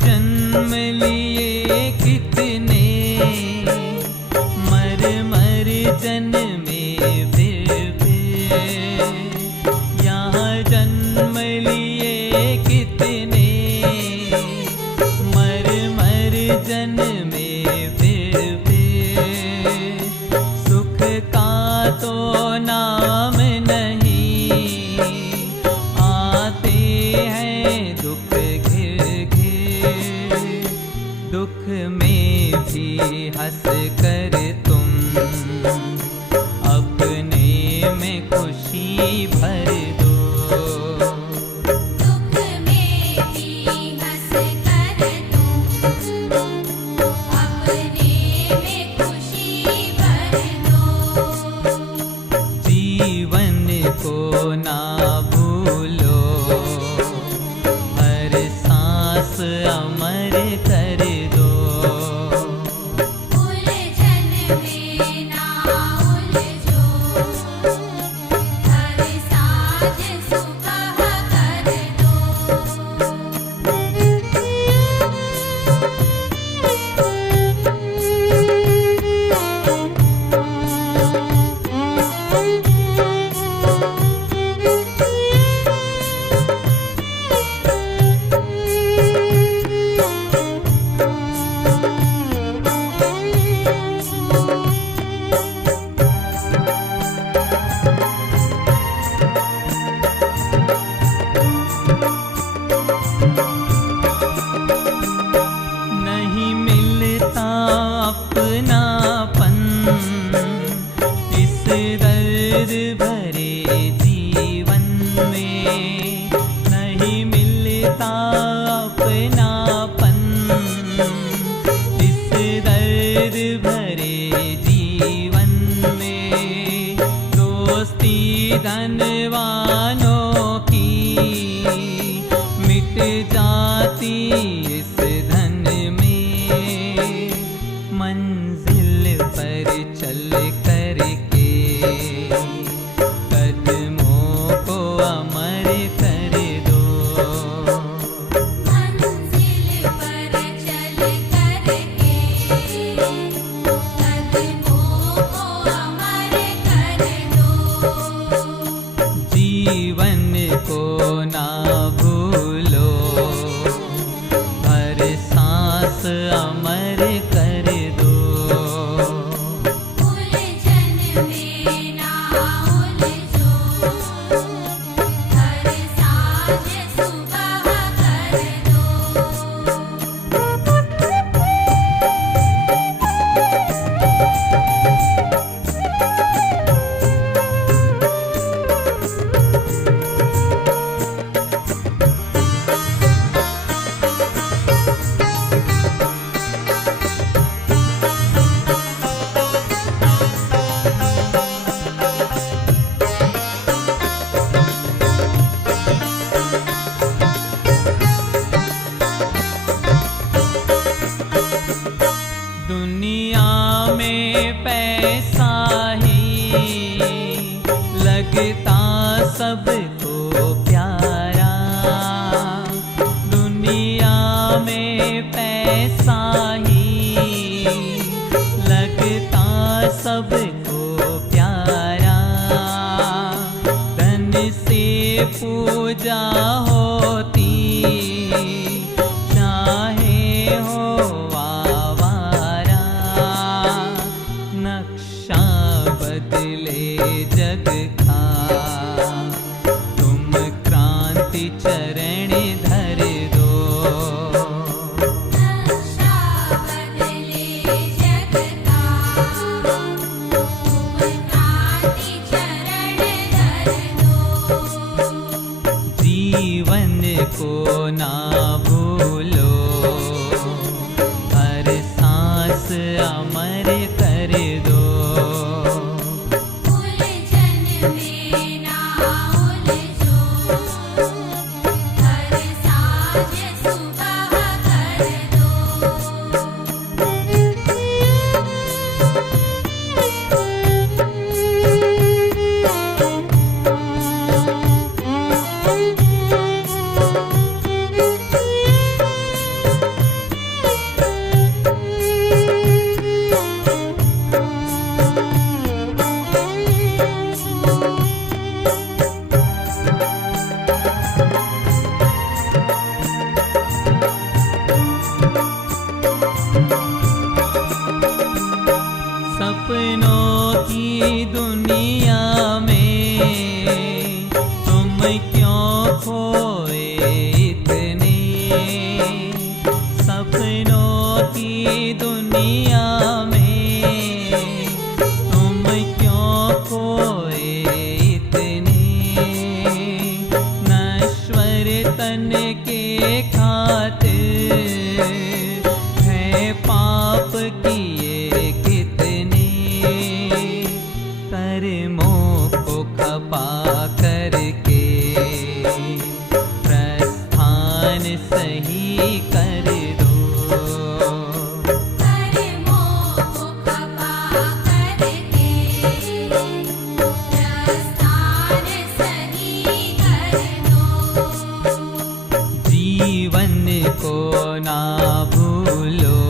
जन्म लिए कितने, मर मर जन्मे फिर यहाँ जन्म लिए कितने, मर मर जन्मे फिर सुख का तो नाम नहीं, आते हैं दुख घिर घिर, दुख में भी हंस कर तुम अपने में खुशी भर दो। दुख में भी हंस कर तुम अपने में खुशी भर दो। जीवन को ना भूलो, हर सांस अमर कर दो। उलझन में ना उलझो, हर साँझ सुबह कर दो। नहीं मिलता अपनापन इस दर्द भरे जीवन में, नहीं मिलता अपनापन इस दर्द भरे जीवन में। दोस्ती धनवानों की मिट जाती इस धन में, मंजिल पर चल कर के कदमों को अमर कर दो। मंजिल पर चल कर के कदमों को अमर कर दो। जीवन को ना भूलो, हर सांस अमर कर दो। उलझन में ना उलझो, हर साँझ सुबह कर दो। दुनिया में पैसा ही लगता सबको प्यारा, दुनिया में पैसा ही लगता सबको प्यारा। धन से पूजा होती चाहे हो आवारा, नक्शा बदले जग का तुम क्रांति चरण धर दो। नक्शा दुनिया में तुम क्यों खोए इतने, नश्वर तन के खातिर है पाप किए कितने, कर्मों को खपा करके प्रस्थान सही कर दो। कर्मों को खपा करके प्रस्थान सही कर दो। जीवन को ना भूलो,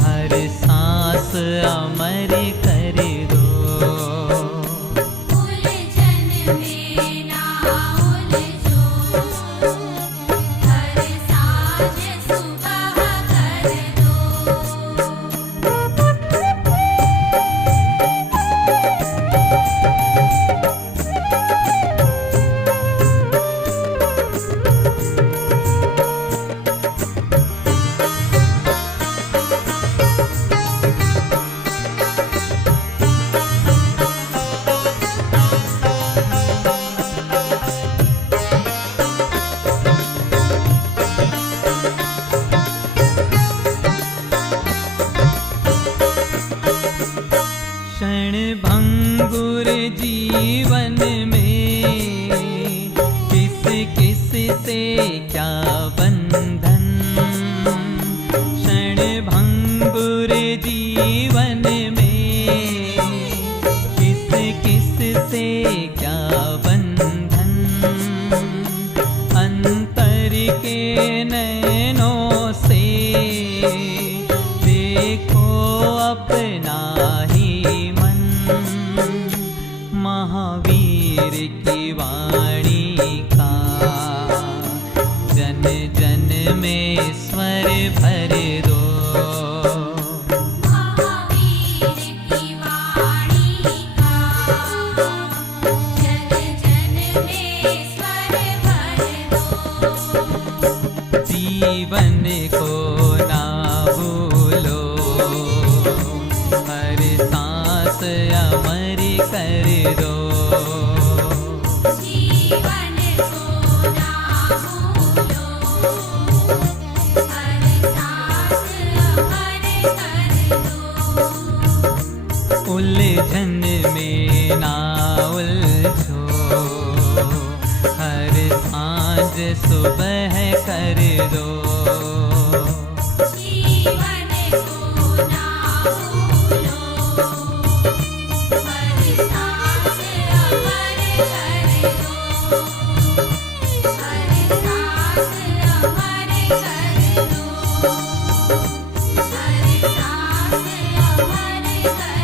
हर सांस अमर कर दो। उलझन में ना उलझो, हर साँझ सुबह कर दो। क्षण भंगुर जीवन में किस किस से क्या बंधन, क्षण भंगुर जीवन में किस किस से क्या बंधन, अंतर के नैनों से देखो अपना ही मन, महावीर की वाणी का जन जन में स्वर भर दो। महावीर की वाणी का जन जन में स्वर भर दो। जीवन को ना भूलो, हर सांस अमर कर दो। जीवन को ना भूलो, हर सांस अमर कर दो। उलझन में ना उलझो, हर सांझ सुबह कर दो। जीवन को ना भूलो, हर सांस अमर कर दो। हर सांस अमर कर दो। हर सांस अमर कर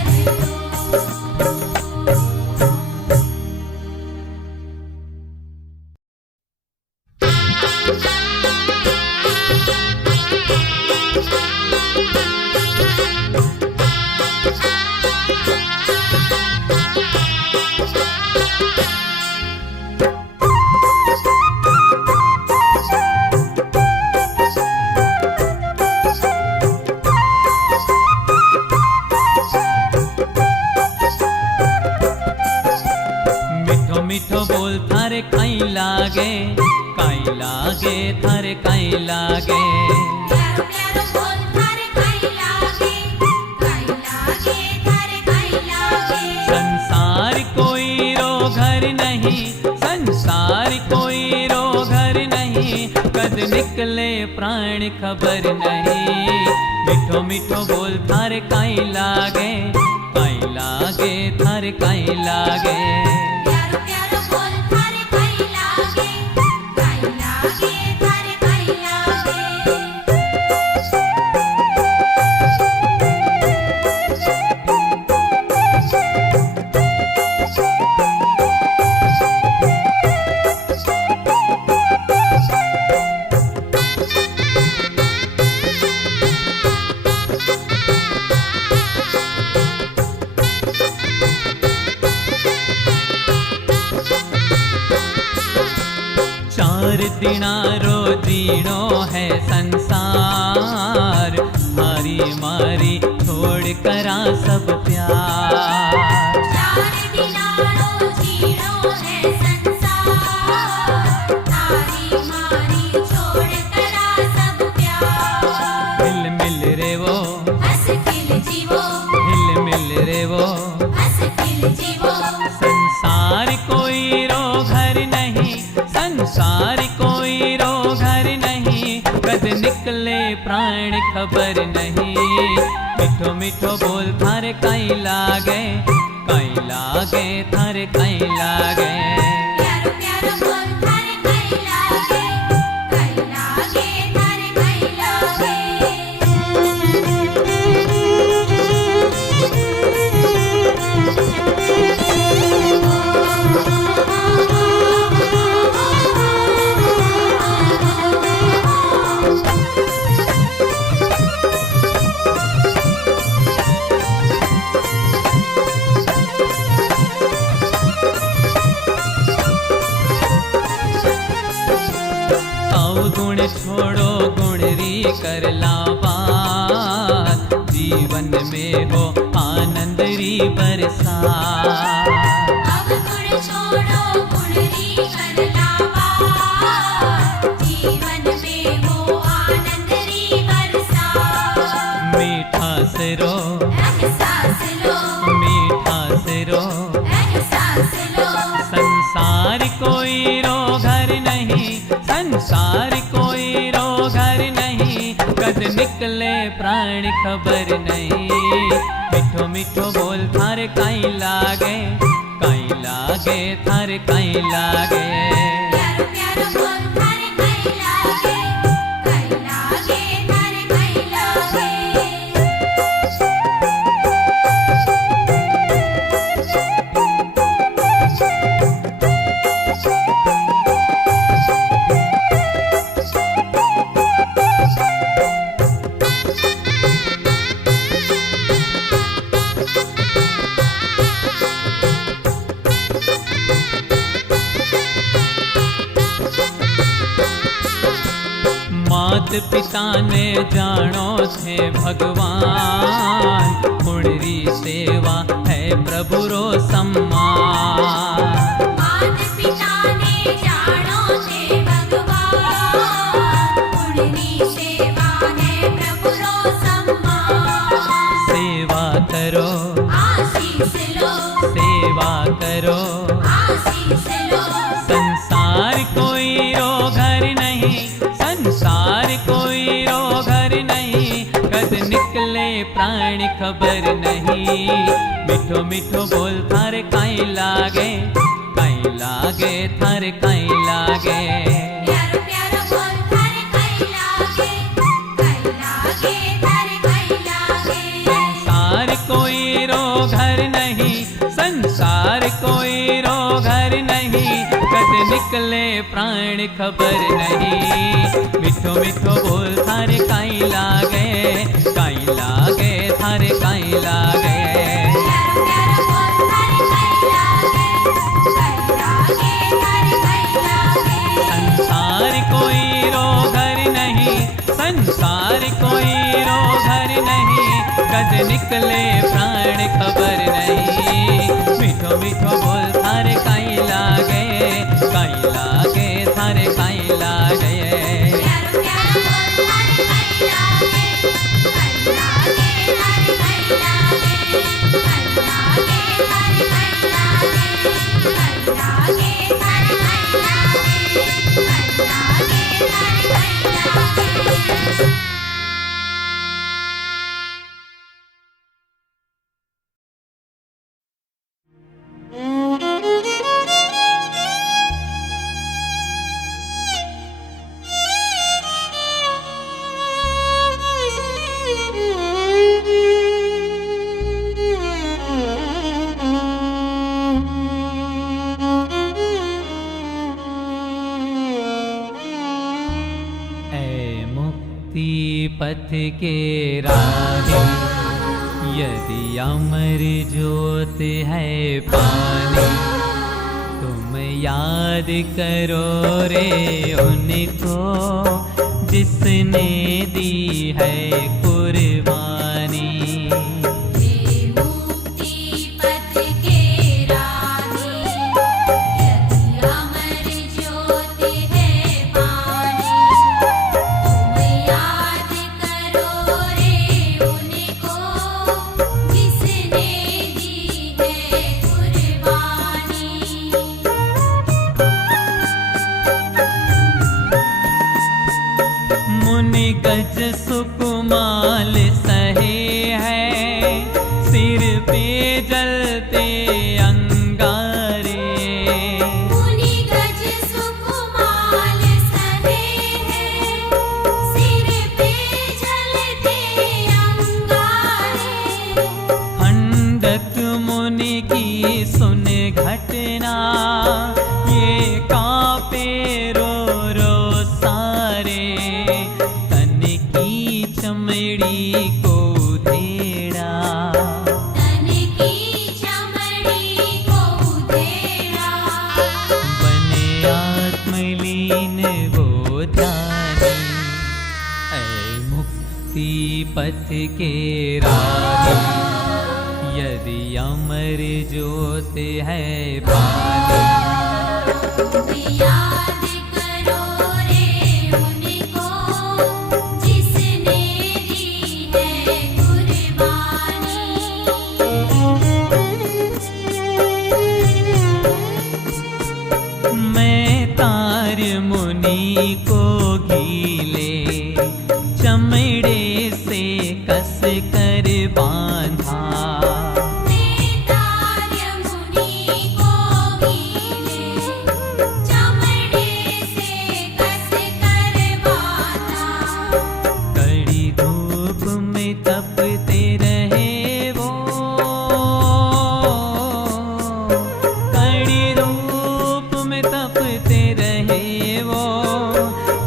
मिठो मिठो बोल थारे काई लागे, काई लागे थारे काई लागे। प्यारो प्यारो बोल थारे काई लागे, काई लागे थारे काई लागे। संसार कोई रो घर नहीं, संसार कोई रो घर नहीं, कद निकले प्राण खबर नहीं। मिठो मिठो बोल थारे काई लागे, काई लागे थारे काई लागे। प्यारो प्यारो बोल थारे काई लागे, काई लागे थारे काई लागे। चार दिना रोजीणो है संसार, थारी मारी छोड़ करा सब प्यार। चार दिनारो जीरो है संसार, तारी मारी छोड़ करा सब प्यार। हिल मिल रे वो हंस खिल जीवो, हिल मिल रे वो हंस खिल जीवो। संसार कोई रो घर नहीं, संसार कोई रो घर नहीं, कद निकले प्राण खबर नहीं। मिठो मिठो बोल थारे काई लागे, काई लागे थारे काई लागे। प्यारो प्यारो बोल थारे कई लागे, कई लागे थारे कई लागे। गुण छोड़ो गुण री कर लाबात, जीवन में हो आनंद री बरसात। अब गुण छोड़ो गुण री कर लावा, जीवन में हो आनंद री बरसात। मीठा से रो एहसास लो, मीठा से रो, एहसास लो। संसार कोई रो घर नहीं, संसार कोई रो घर नहीं, कद निकले प्राण खबर नहीं। मिठो मिठो बोल थारे काई लागे, काई लागे थारे काई लागे। प्यारो प्यारो बोल थारे कई लागे, कई लागे थारे कई लागे। मात पिता ने जानो थे भगवान, पुण्री सेवा है प्रभु रो सम्मान। मात पिता ने जानो थे भगवान, पुण्री सेवा है प्रभु रो सम्मान। सेवा करो आशीष लो, सेवा करो, आशीष लो। संसार कोई रो घर नहीं, संसार कोई रो घर नहीं, कद निकले प्राण खबर नहीं। मिठो मिठो बोल थारे काई लागे, काई लागे थारे काई लागे। प्यारो प्यारो बोल थारे कई लागे, कई लागे थारे कई लागे। संसार कोई रो घर नहीं, संसार कोई रो घर नहीं, कद निकले प्राण खबर नहीं। मिठो मिठो बोल थारे काई लागे, काई लागे थारे काई लागे। प्यारो प्यारो बोल थारे कई लागे, कई लागे थारे कई लागे। संसार कोई रो घर नहीं, संसार कोई रो घर नहीं, कद निकले प्राण खबर नहीं। मिठो मिठो बोल थारे काई लागे, काई लागे थारे काई लागे। प्यारो प्यारो बोल थारे कई लागे, कई लागे थारे कई लागे। कई लागे थारे कई लागे, कई लागे थारे कई लागे, कई लागे थारे कई लागे। पथ के राहे, यदि अमर ज्योत है पानी, तुम याद करो रे उनको जिसने दी है कुर्बानी। गज सुकुमाल सहे हैं, सिर पे जलते अंगारे। मुनि गज सुकुमाल सहे हैं, सिर पे जलते अंगारे। खंडक मुनि की सुन घटना, ये कांपे रो रो सारे। तन की चमड़ी को उधेड़ा, तन की चमड़ी को उधेड़ा। बने आत्मलीन वो ध्यानी, ऐ मुक्ति पथ के राही। यदि अमर ज्योत है पानी, याद करो रे उनको, जिसने दी है कुर्बानी। मैं तार मुनि को गीले चमड़े से कस कर बांधा। तार्य मुनि को गीले चमड़े से कस कर बांधा। कड़ी धूप में तपते रहे वो, कड़ी धूप में तपते रहे वो।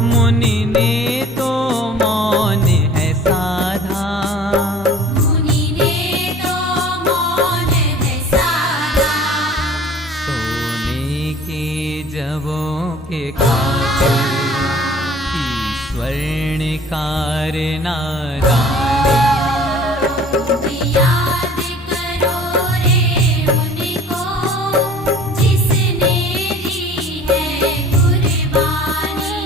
मुनि ने तो मौन है साधा, मुनि ने तो मौन है साधा। सोने के जवों के खाते की स्वर्णकार नादानी। याद करो रे उनको, जिसने दी है कुर्बानी।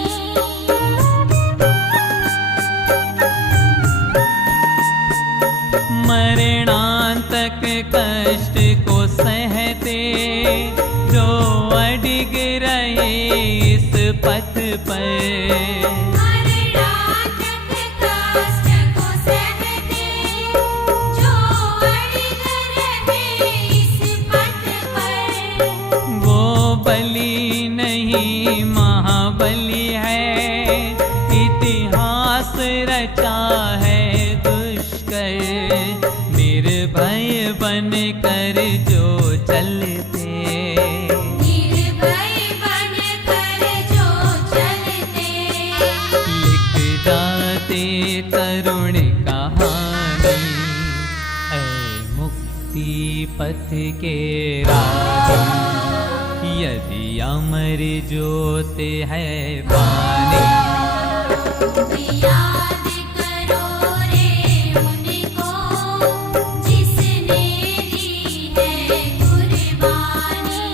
मरणांतक कष्ट को सहते, जो अडिग रहे इस पथ पर। मरणांतक कष्ट को सहते, जो अडिग रहे इस पथ पर। वो बलि नहीं महाबली है, इतिहास रचा है दुष्कर। निर्भय बन कर जो चलते, निर्भय बन कर जो चलते। लिख जाते तरुण कहानी, ऐ मुक्ति पथ के राही। यदि अमर ज्योत है पानी, याद करो रे उनको, जिसने दी है कुर्बानी।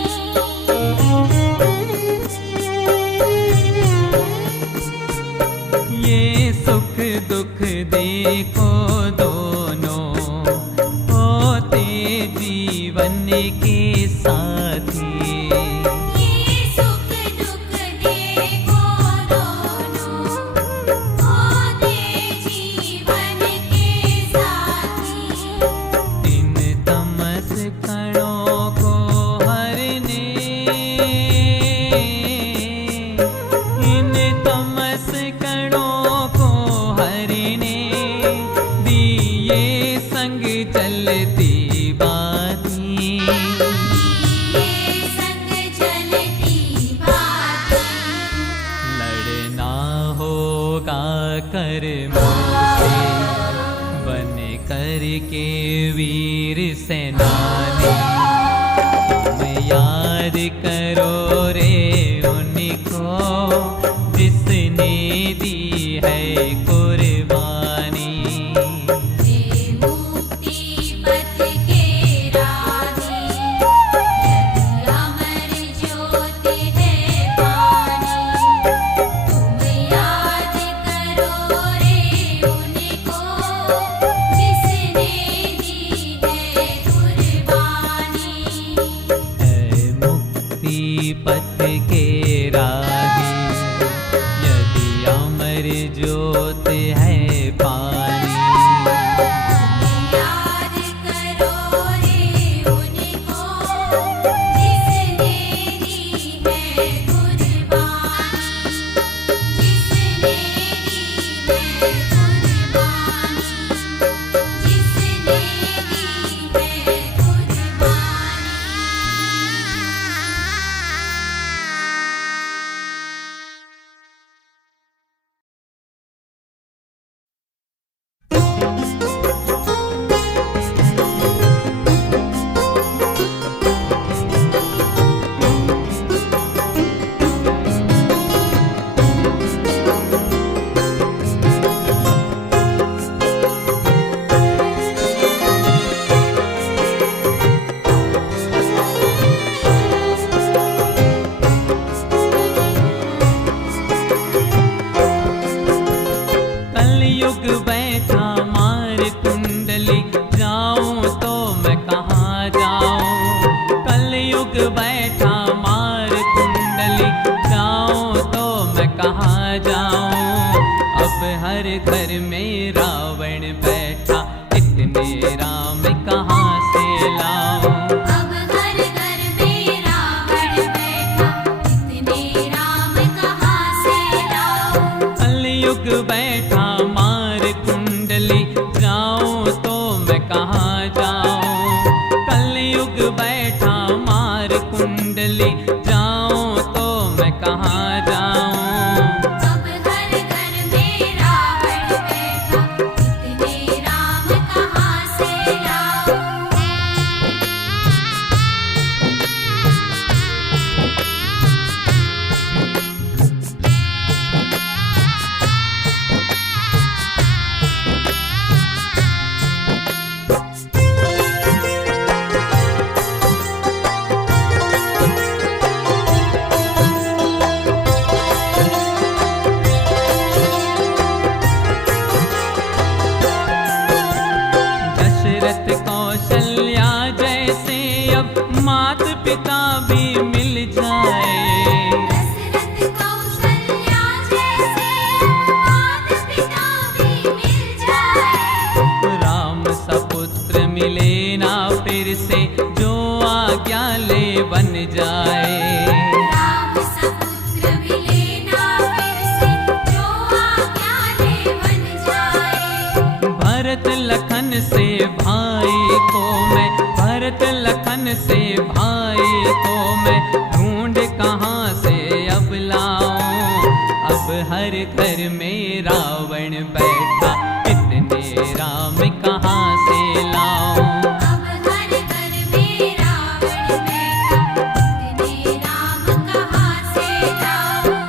ये सुख दुख देखो दोनों, होते जीवन के साथी। ये सुख दुख देखो दोनों, होते जीवन के साथी। इन तमस कणों को हरने, इन तमस कणों को हरने, दिए संग चलती बाती। ये संग चलती बातें। लड़ना होगा कर्मों से, बन कर के वीर सेनानी। तुम याद करो रे उनको, जिसने दी है कुर्बानी। ये मुक्ति पथ के राही, यदि अमर ज्योत है पानी। तुम याद करो रे उनको, जिसने दी है कुर्बानी। है मुक्ति पथ के राही, यदि अमर ज्योत है पानी। याद करो रे उनको जिसने दी है कुर्बानी, जिसने दी है कुर्बानी, जिसने दी है कुर्बानी। कलयुग बैठा मार कुंडली, जाऊं तो मैं कहाँ जाऊं। कलयुग बैठा मार कुंडली, जाऊं तो मैं कहाँ जाऊं। अब हर घर में रावण बैठा, इतने राम कहाँ से लाऊं। अब घर घर में रावण बैठा, इतने राम कहाँ से लाऊं। कलयुग बैठा मार कुंडली, जाऊं तो मैं कहाँ जाऊं। कलयुग बैठा मार कुंडली, जाऊं तो मैं कहाँ जाऊं। अब घर घर में रावण बैठा, इतने राम कहाँ से लाऊं। दशरथ कौशल्या जैसे अब मात पिता भी मिल जाए। दशरथ कौशल्या जैसे माता पिता भी मिल जाए। राम सपुत्र मिले ना फिर से, जो आज्ञा ले बन जाए। राम सपुत्र मिले ना फिर से, जो आज्ञा ले बन जाए। भरत लखन से भाई को मैं, भरत लखन से भाई को मैं ढूंढ कहाँ से अब लाऊं। अब हर घर में रावण बैठा, इतने राम कहाँ से लाऊं। अब घर घर में रावण बैठा, इतने राम कहाँ से लाऊं।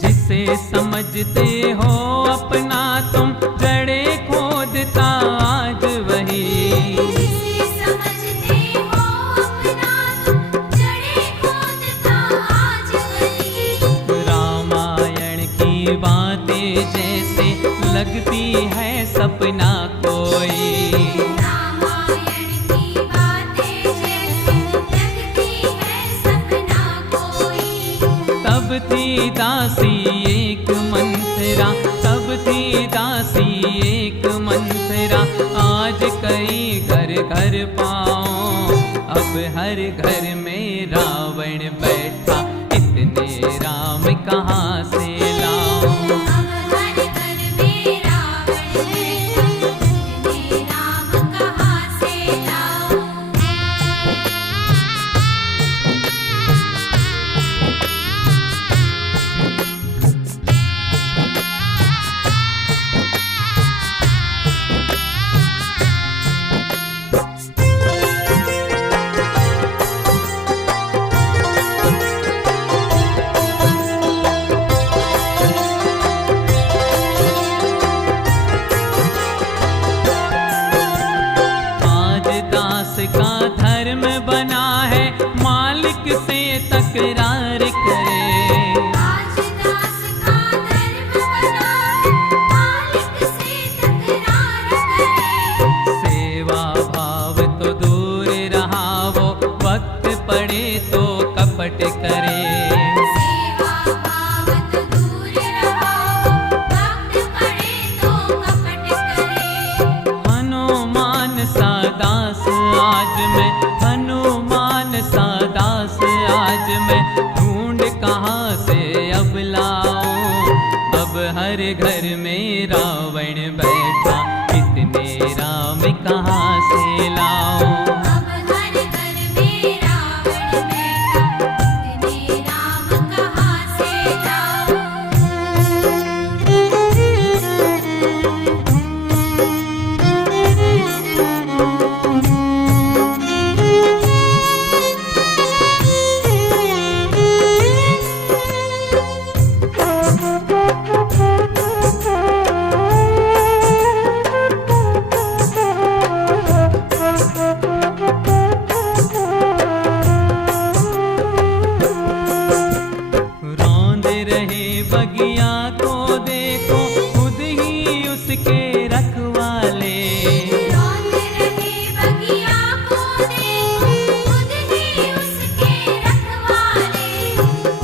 जिसे समझते हो अपना तुम, जड़े खोदता आज वही। जिसे समझते हो अपना तुम, जड़े खोदता आज वही। रामायण की बातें जैसे लगती है सपना कोई। रामायण की बातें जैसे लगती है सपना कोई। तब थी दासी एक मंथरा, तब थी दासी एक मंथरा, आज कई घर घर पाओ। अब हर घर में रावण बैठा, इतने राम कहाँ से लाऊं। अब घर घर में रावण बैठा, इतने राम कहाँ से लाऊं। आज मैं हनुमान सा दास, आज मैं ढूंढ कहाँ से अब लाऊं। अब हर घर में रावण बैठा, इतने राम कहाँ से लाऊं। अब हर घर में रावण बैठा, इतने राम कहाँ से लाऊं। रौंद रहे बगिया को देखो, खुद ही उसके रखवाले। रौंद रहे बगिया को देखो, खुद ही उसके रखवाले।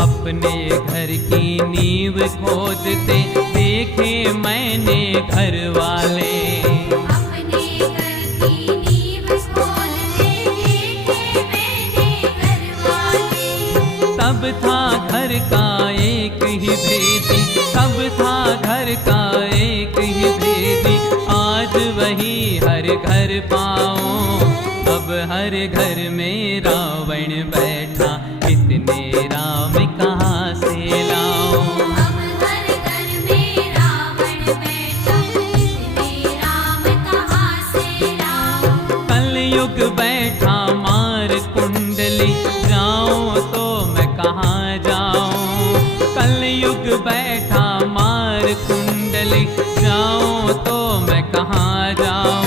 अपने घर की नींव खोदते देखे मैंने घर वाले। अपने घर की नींव खोदते देखे मैंने घर वाले। तब था घर का एक ही भेदी, तब था घर का एक ही भेदी। आज वही हर घर पाऊं। अब हर घर में रावण बैठा, इतने राम कहाँ से लाऊं। अब हर घर में रावण बैठा, इतने राम कहाँ से लाऊं। कलयुग बैठा मार कुंडली, जाऊं तो मैं कहाँ जाऊं। कलयुग बैठा मार कुंडली, जाऊं तो मैं कहाँ जाऊं।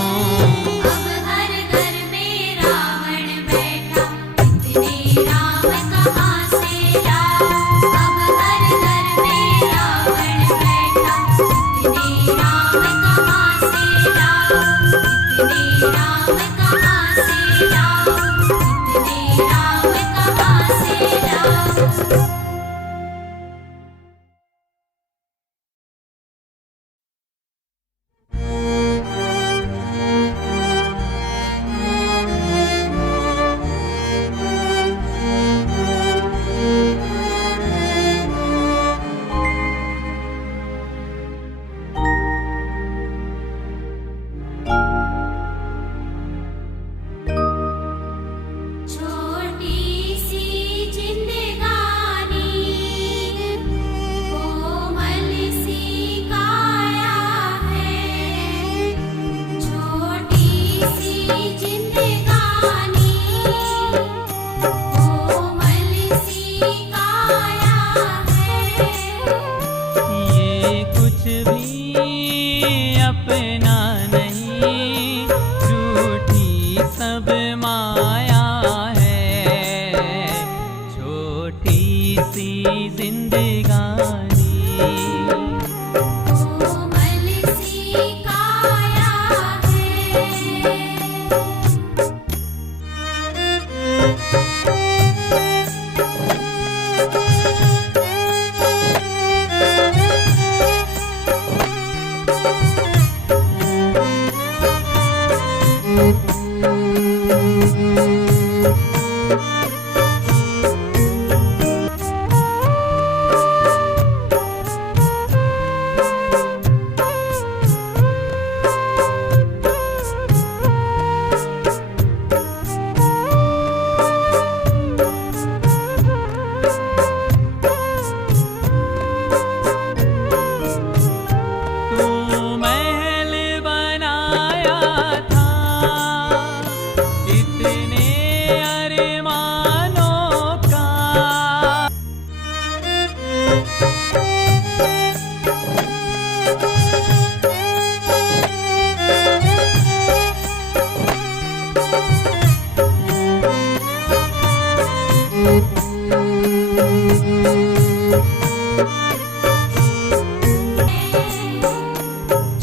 अब हर घर में रावण बैठा, इतने राम कहाँ से लाऊं। अब हर घर में रावण बैठा, इतने राम कहाँ से लाऊं। इतने राम कहाँ से लाऊं। इतने राम कहाँ से लाऊं। छोटी सी जिंदगानी, कोमल सी काया है। छोटी सी जिंदगानी, कोमल सी काया है। ये कुछ भी अपना नहीं, झूठी सब माया है। छोटी सी जिंदगानी, कोमल सी काया है।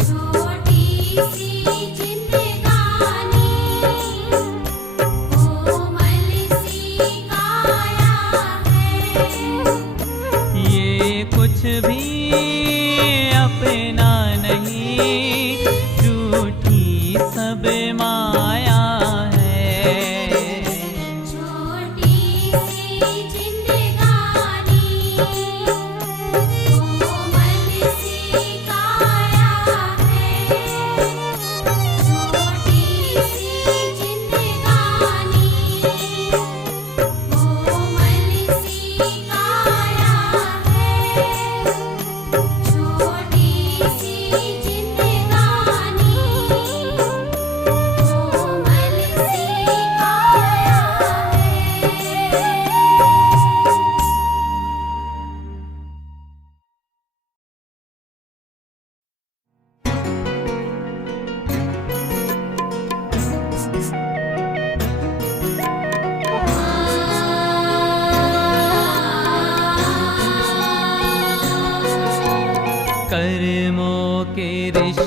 छोटी सी जिंदगी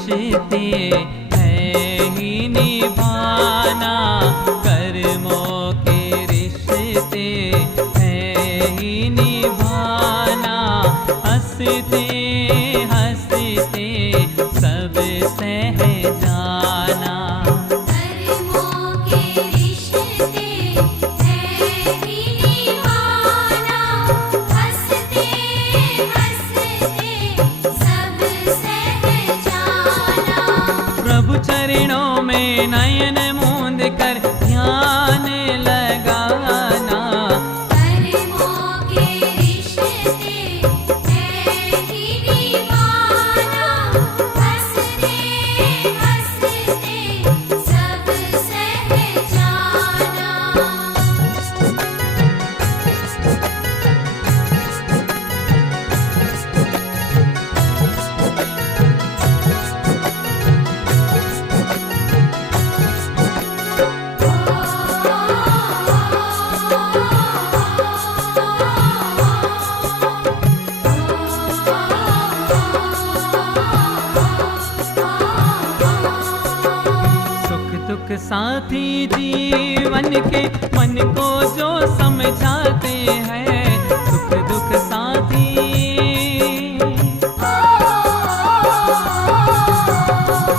रिश्ते है ही निभाना, कर्मों के रिश्ते है ही निभाना, हंसते हंसते सब सह जाना। कर्मों के रिश्ते है ही निभाना, हंसते हंसते सब सह जाना। प्रभु चरणों में नयन मूंद कर ध्यान लगाना, कर्मों के रिश्ते है ही निभाना, हंसते हंसते सब सह जाना। सुख दुख साथी जीवन के मन को जो समझाते हैं, सुख दुख साथी,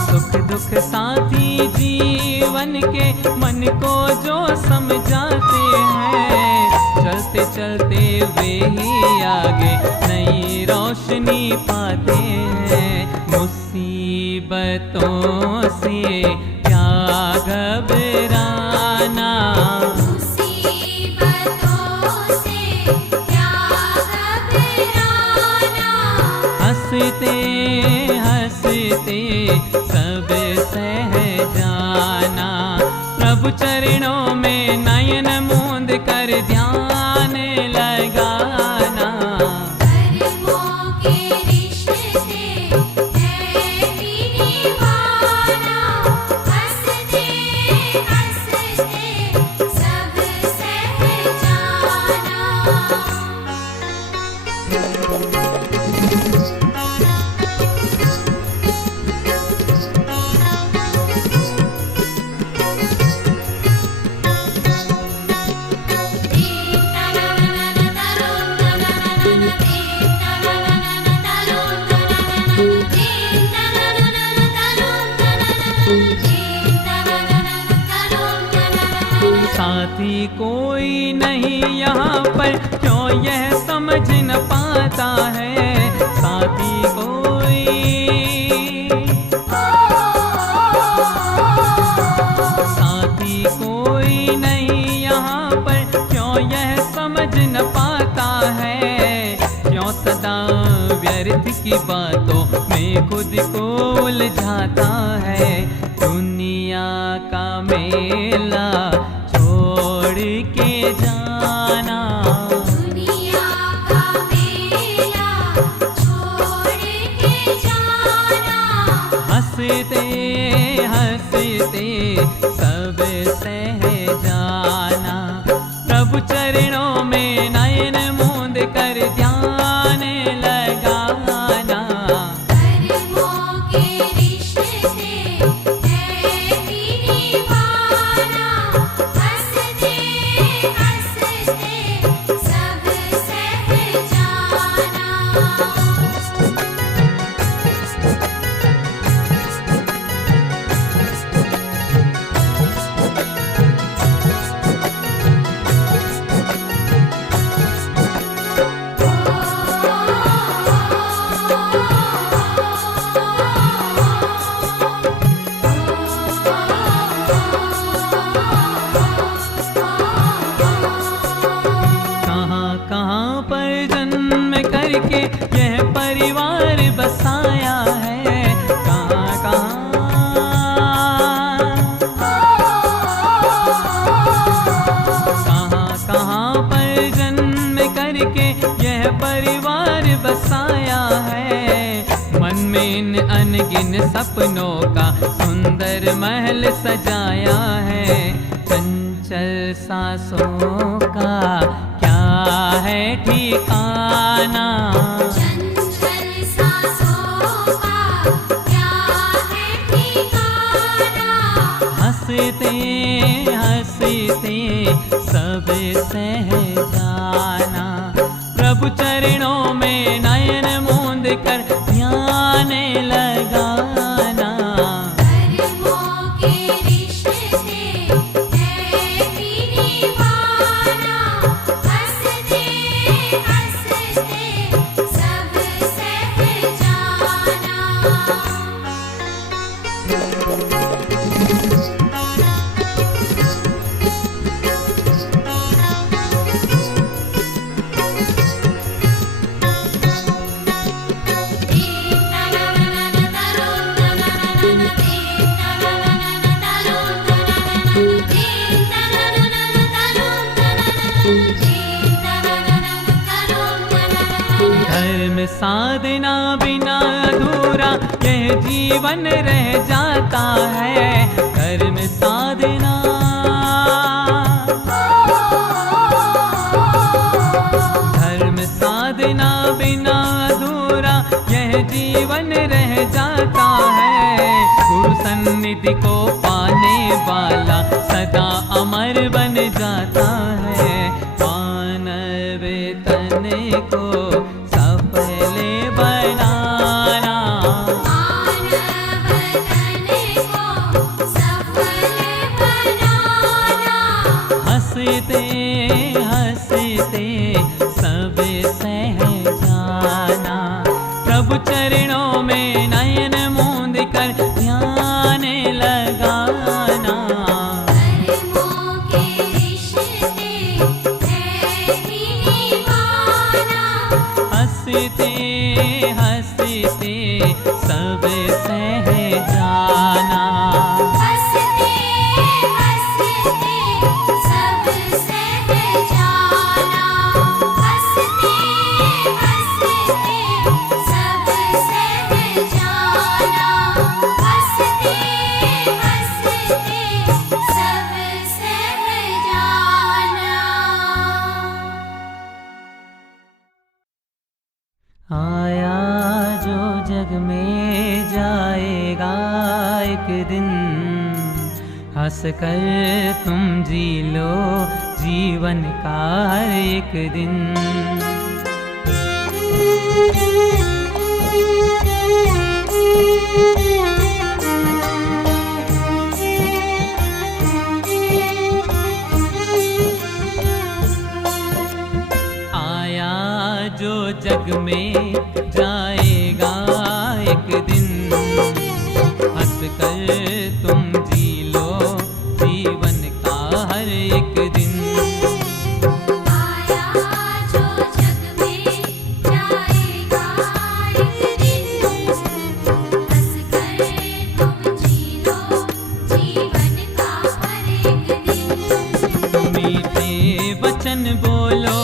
सुख दुख साथी जीवन के मन को जो समझाते हैं, चलते चलते वे ही आगे नई रोशनी पाते हैं। मुसीबतों से क्या घबराना, मुसीबतों से क्या घबराना, हंसते हंसते सब सह जाना। प्रभु चरणों में नयन मूंद कर ध्यान लगाना, कर्मों के रिश्ते है ही निभाना, हंसते हंसते सब सह जाना। साथी कोई नहीं यहाँ पर, क्यों यह समझ न पाता है, साथी कोई, साथी कोई नहीं यहाँ पर, क्यों यह समझ न पाता है, क्यों सदा व्यर्थ की बातों में खुद को उलझाता है। दुनिया का मेला छोड़ के जाना, दुनिया का मेला छोड़ के जाना, हंसते हंसते सब सह जाना। प्रभु चरणों में नयन मूंद कर ध्यान लगाना, कर्मों के रिश्ते है ही निभाना, हंसते हंसते सब सह जाना। कहाँ कहाँ पर जन्म करके यह परिवार बसाया है, कहाँ कहाँ, कहाँ कहाँ पर जन्म करके यह परिवार बसाया है। मन में इन अनगिन सपनों का सुंदर महल सजाया है। चंचल सांसों का क्या है ठिकाना, चंचल सांसों का क्या हंसते हंसते सब सह जाना। प्रभु चरणों में नयन मूंद कर ध्यान लगाना। कर्मों के रिश्ते है ही निभाना। हंसते हंसते सब सह जाना। धर्म साधना बिना अधूरा यह जीवन रह जाता है। धर्म साधना धर्म साधना बिना अधूरा यह जीवन रह जाता है। गुरु सन्निधि को पाने वाला सदा अमर बन जाता है। मानव तन को सफल बनाना। मानव तन को सफल बनाना। हंसते हंसते सब सह जाना। प्रभु चरणों में नयन मूंद कर ध्यान लगाना। कर्मों के रिश्ते है ही निभाना। हंसते हंसते सब सह जाना। हंसते हंसते सब सह जाना। हंसते हंसते सब सह जाना। हंसते हंसते सब सह जाना। आया जो जग में जाएगा एक दिन, हंस कर तुम जी लो जीवन का हर एक दिन। आया जो जग में जाएगा एक दिन, हंस कर तुम जी लो जीवन का हर एक दिन। आया जो जग में जाएगा एक दिन, हंस कर तुम जी लो जीवन का हर एक दिन। मीठे वचन बोलो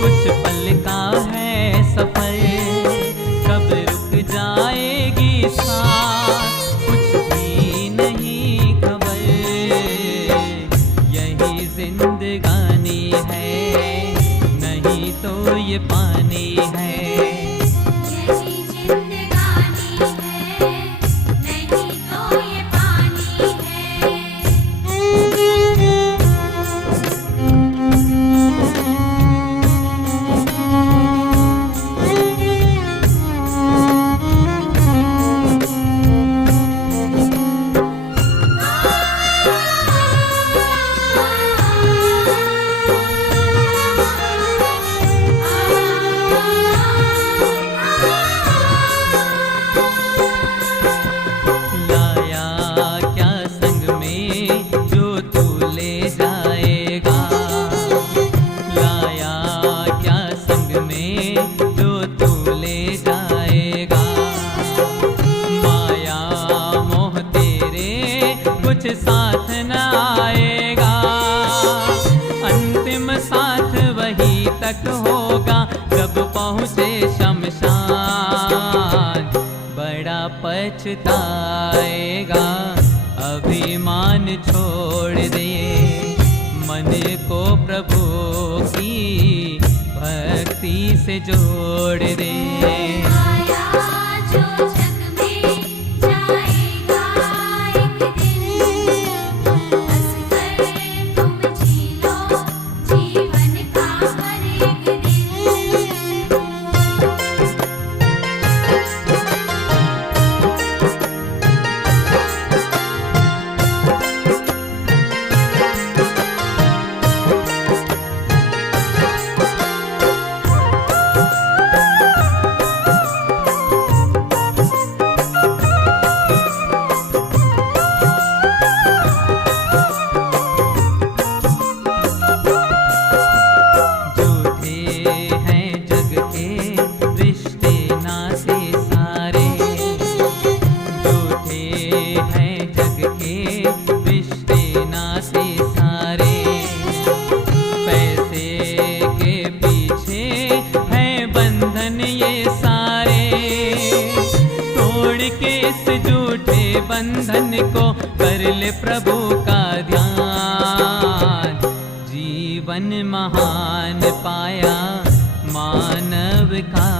कुछ पल का है सफर, कब रुक जाएगी सांस कुछ भी नहीं खबर। यही जिंदगानी है नहीं तो ये पानी है। यही जिंदगानी है नहीं तो ये पानी है। साथ न आएगा, अंतिम साथ वही तक होगा जब पहुँचे शमशान। बड़ा पछताएगा अभिमान छोड़ दे, मन को प्रभु की भक्ति से जोड़ दे। आया जो जग में जाएगा एक दिन, झूठे बंधन को कर ले प्रभु का ध्यान। जीवन महान पाया मानव का,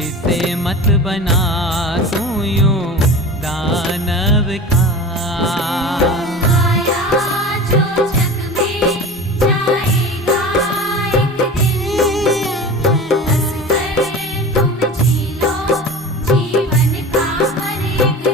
इसे मत बना तू यूं दानव का। आया जो जग में जाएगा एक दिन, हंस कर तुम जी लो जीवन का हर एक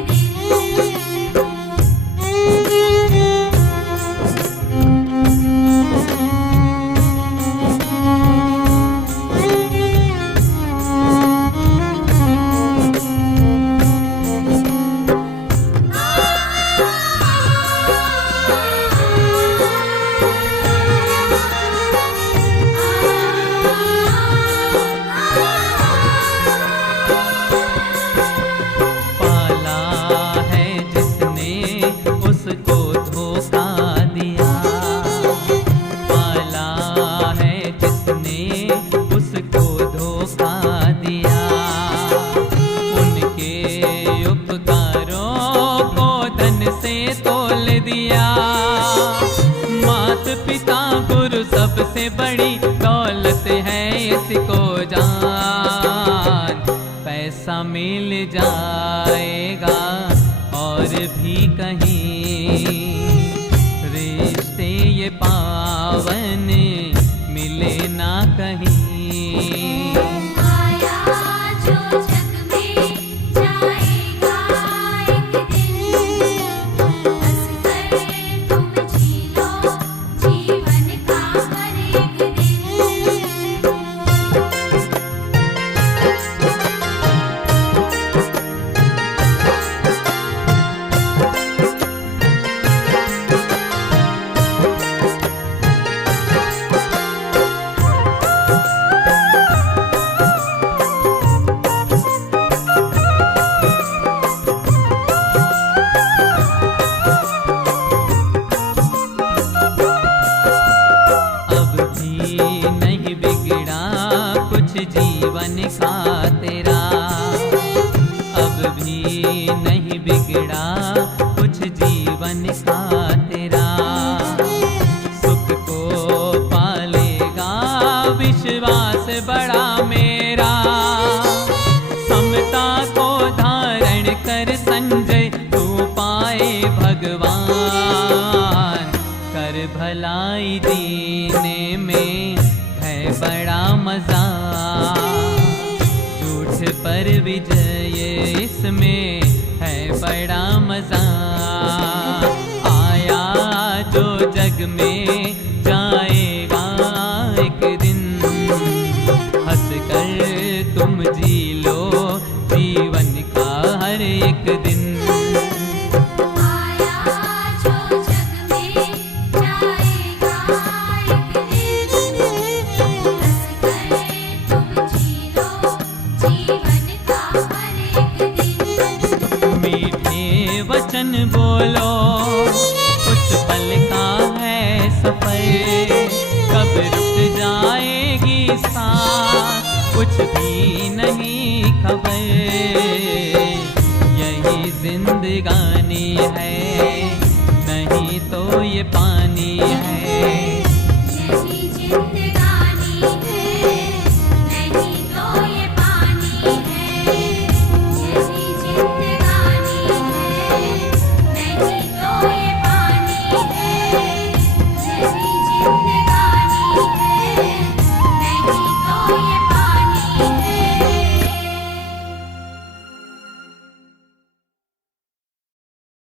पाला है जिसने उसको धोखा दिया, पाला है जिसने उसको धोखा दिया। उनके उपकारों को धन से तोल दिया। मात पिता गुरु सबसे बड़ी दौलत है इसको जान। पैसा मिल जाएगा और भी कहीं, रिश्ते ये पावन मिले ना कहीं। आया जो जग में जाएगा एक दिन, हंस कर तुम जी लो जीवन का हर एक दिन। अब भी नहीं बिगड़ा कुछ जीवन का तेरा, अब भी नहीं बिगड़ा कुछ जीवन का तेरा। सुख को पालेगा विश्वास बड़ा मेरा, समता को धारण कर संजय तू पाए भगवान। कर भलाई जीने में है बड़ा मजा, झूठ पर विजय इसमें है बड़ा मजा। आया जो जग में जाएगा एक दिन, हंस कर तुम जी लो जीवन का हर एक दिन। आया जो जग में जाएगा एक दिन, हंस कर तुम जी लो जीवन का हर एक दिन। मीठे वचन बोलो कुछ पल का है सफर, कब रुक जाएगी सांस कुछ भी नहीं खबर। यही जिंदगानी है नहीं तो ये पानी है।